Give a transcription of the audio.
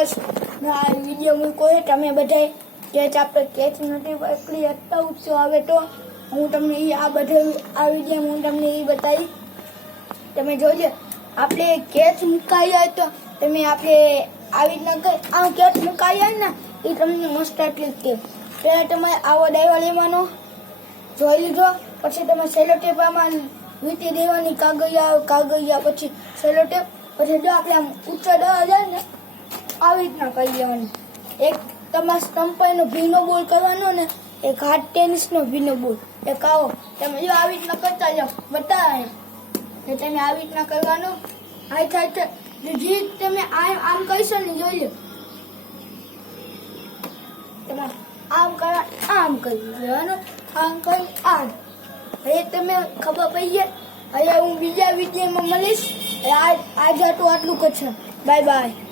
guys આ video મૂકો છે તમે બધાય કેચ આપણે કેચ નથી પકડી શકતા ઉછો આવે તો હું તમને આ વિડિયો હું તમને એ બતાવી તમે જોજો આપણે કેચ મુકાઈ હોય તો તમે આપણે આવી રીતના આ કેચ મુકાઈ હોય ને એ તમને મસ્ત એટલી કે પહેલા તમે આવો ડાયવા લેવાનો જોઈ લીધો પછી તમે સેલો ટેપ આમાં વીટી દેવાની કાગળિયા પછી સેલો ટેપ પછી જો આપણે આમ ઊંચો દવા જાય ને આવી રીતના કરી લેવાની એક તમારા સ્ટમ્પરનો ભીનો બોલ કરવાનો ને એક હાથ ટેનિસનો ભીનો બોલ એક આવો તમે જો આવી રીતના કરતા જાઓ બતાવે ને તમે આવી રીતના કરવાનો આ થાય જે તમે આમ કહીશો ને જોઈ લો તમે આમ કરી લેવાનું આમ કરી આમ હવે તમે ખબર પડી જાય હવે હું બીજા વિડીયોમાં મળીશ આજ આટલું જ છે બાય બાય